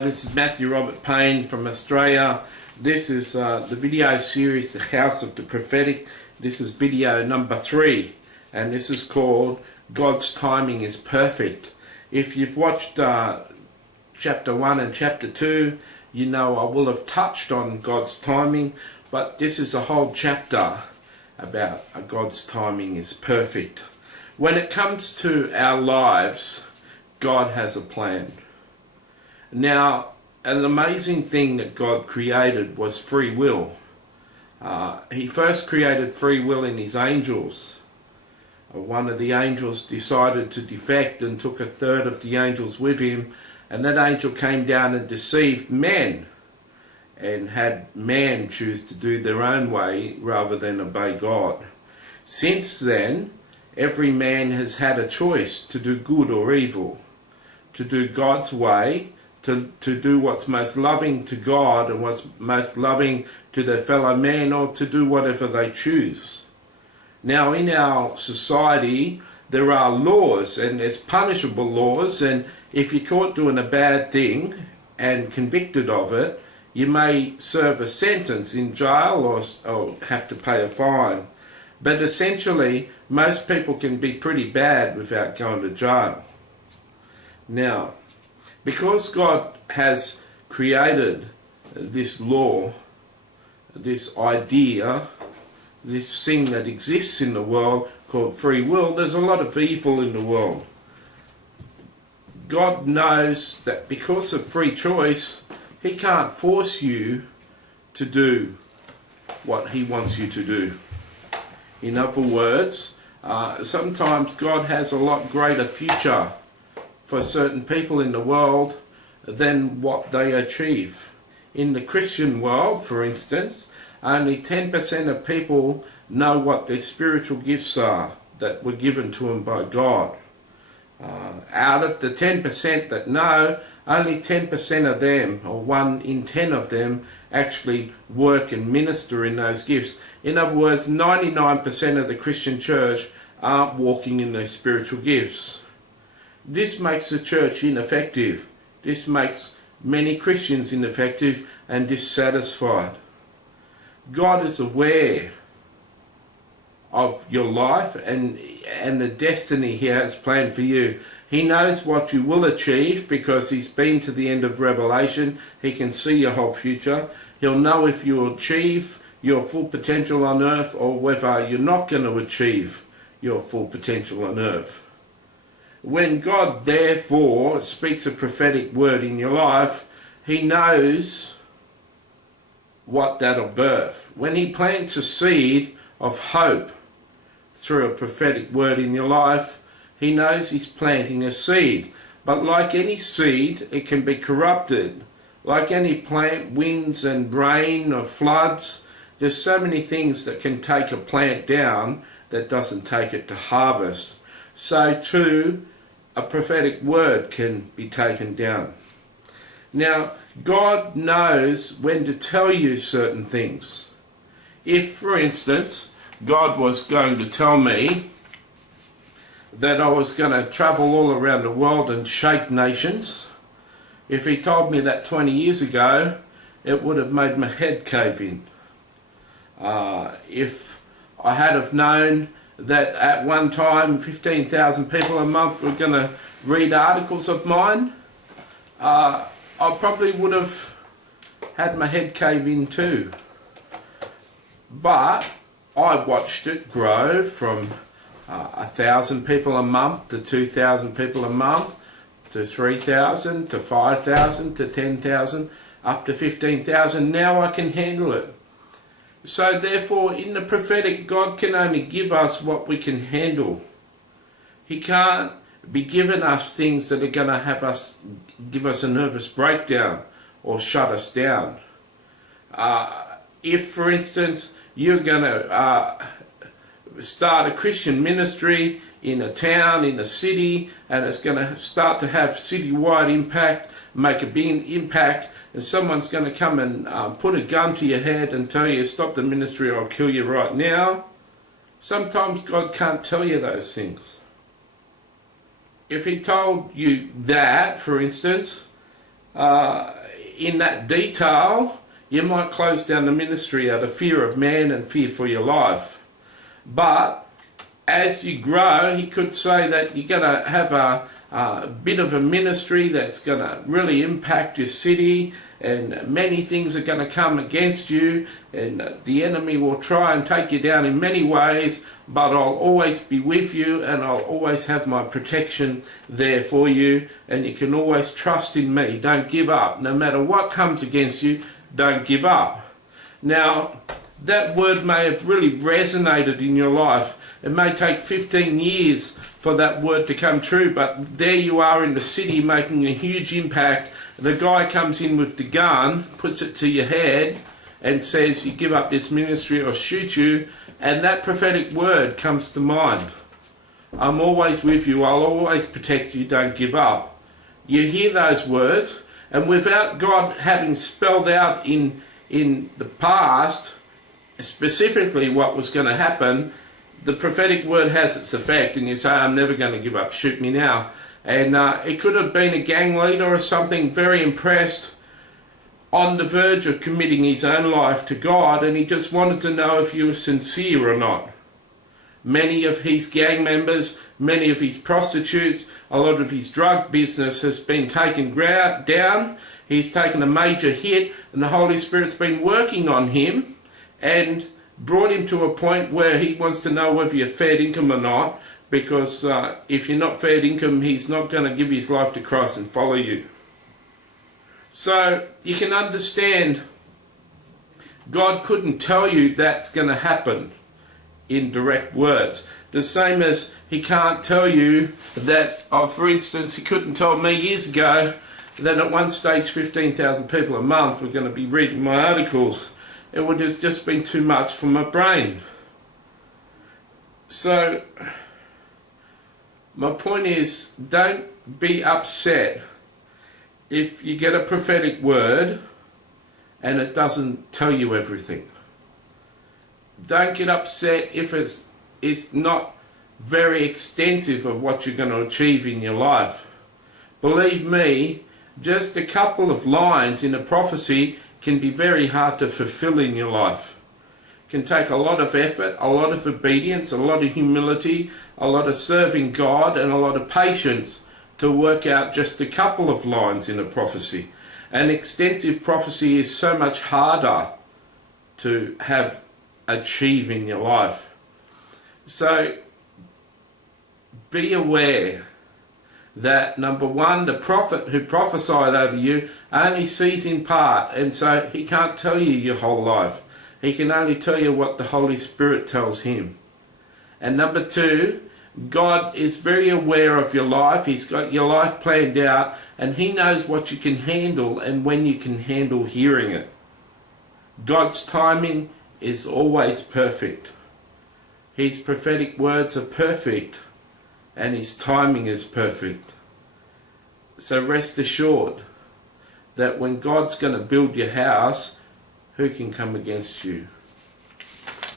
This is Matthew Robert Payne from Australia. This is the video series, The House of the Prophetic. This is video number 3, and this is called God's Timing is Perfect. If you've watched chapter 1 and chapter 2, you know I will have touched on God's timing, but this is a whole chapter about God's timing is perfect. When it comes to our lives, God has a plan. Now, an amazing thing that God created was free will. He first created free will in his angels. One of the angels decided to defect and took a third of the angels with him, and that angel came down and deceived men and had man choose to do their own way rather than obey God. Since then, every man has had a choice to do good or evil, to do God's way, to do what's most loving to God and what's most loving to their fellow man, or to do whatever they choose. Now, in our society, there are laws, and there's punishable laws, and if you're caught doing a bad thing and convicted of it, you may serve a sentence in jail or have to pay a fine. But essentially, most people can be pretty bad without going to jail. Now, because God has created this law, this idea, this thing that exists in the world called free will, there's a lot of evil in the world. God knows that because of free choice, He can't force you to do what He wants you to do. In other words, sometimes God has a lot greater future for certain people in the world than what they achieve. In the Christian world, for instance, only 10% of people know what their spiritual gifts are that were given to them by God. Out of the 10% that know, only 10% of them, or 1 in 10 of them, actually work and minister in those gifts. In other words, 99% of the Christian church aren't walking in their spiritual gifts. This makes the church ineffective. This makes many Christians ineffective and dissatisfied. God is aware of your life and the destiny He has planned for you. He knows what you will achieve because He's been to the end of Revelation. He can see your whole future. He'll know if you will achieve your full potential on earth or whether you're not going to achieve your full potential on earth. When God therefore speaks a prophetic word in your life, He knows what that'll birth. When He plants a seed of hope through a prophetic word in your life, He knows He's planting a seed. But like any seed, it can be corrupted. Like any plant, winds and rain or floods, there's so many things that can take a plant down that doesn't take it to harvest. So too, a prophetic word can be taken down. Now, God knows when to tell you certain things. If, for instance, God was going to tell me that I was going to travel all around the world and shake nations, if He told me that 20 years ago, it would have made my head cave in. If I had have known that at one time 15,000 people a month were going to read articles of mine, I probably would have had my head cave in too. But I watched it grow from 1,000 people a month to 2,000 people a month to 3,000 to 5,000 to 10,000 up to 15,000. Now I can handle it. So therefore, in the prophetic, God can only give us what we can handle. He can't be giving us things that are going to give us a nervous breakdown or shut us down. If, for instance, you're going to start a Christian ministry in a town, in a city, and it's going to start to have citywide impact, make a big impact, and someone's going to come and put a gun to your head and tell you, stop the ministry or I'll kill you right now. Sometimes God can't tell you those things. If He told you that, for instance, in that detail, you might close down the ministry out of fear of man and fear for your life. But as you grow, he could say that you're going to have a bit of a ministry that's going to really impact your city, and many things are going to come against you, and the enemy will try and take you down in many ways, but I'll always be with you, and I'll always have my protection there for you, and you can always trust in me. Don't give up. No matter what comes against you, don't give up. Now, that word may have really resonated in your life. It may take 15 years for that word to come true, but there you are in the city making a huge impact. The guy comes in with the gun, puts it to your head, and says, you give up this ministry or shoot you, and that prophetic word comes to mind. I'm always with you, I'll always protect you, don't give up. You hear those words, and without God having spelled out in the past specifically what was going to happen, the prophetic word has its effect, and you say, I'm never going to give up, shoot me now. And it could have been a gang leader or something very impressed, on the verge of committing his own life to God, and he just wanted to know if you were sincere or not. Many of his gang members, many of his prostitutes, a lot of his drug business has been taken down. He's taken a major hit, and the Holy Spirit's been working on him and brought him to a point where he wants to know whether you're fair income or not, because if you're not fair income, he's not going to give his life to Christ and follow you. So you can understand God couldn't tell you that's going to happen in direct words. The same as he can't tell you that, for instance, he couldn't tell me years ago that at one stage 15,000 people a month were going to be reading my articles. It would have just been too much for my brain. So my point is, don't be upset if you get a prophetic word and it doesn't tell you everything. Don't get upset if it's not very extensive of what you're going to achieve in your life. Believe me, just a couple of lines in a prophecy can be very hard to fulfill in your life. It can take a lot of effort, a lot of obedience, a lot of humility, a lot of serving God, and a lot of patience to work out just a couple of lines in a prophecy. An extensive prophecy is so much harder to achieve in your life. So be aware that, number one, the prophet who prophesied over you only sees in part, and so he can't tell you your whole life. He can only tell you what the Holy Spirit tells him. And number two, God is very aware of your life. He's got your life planned out, and he knows what you can handle and when you can handle hearing it. God's timing is always perfect. His prophetic words are perfect, and his timing is perfect. So rest assured that when God's going to build your house, who can come against you?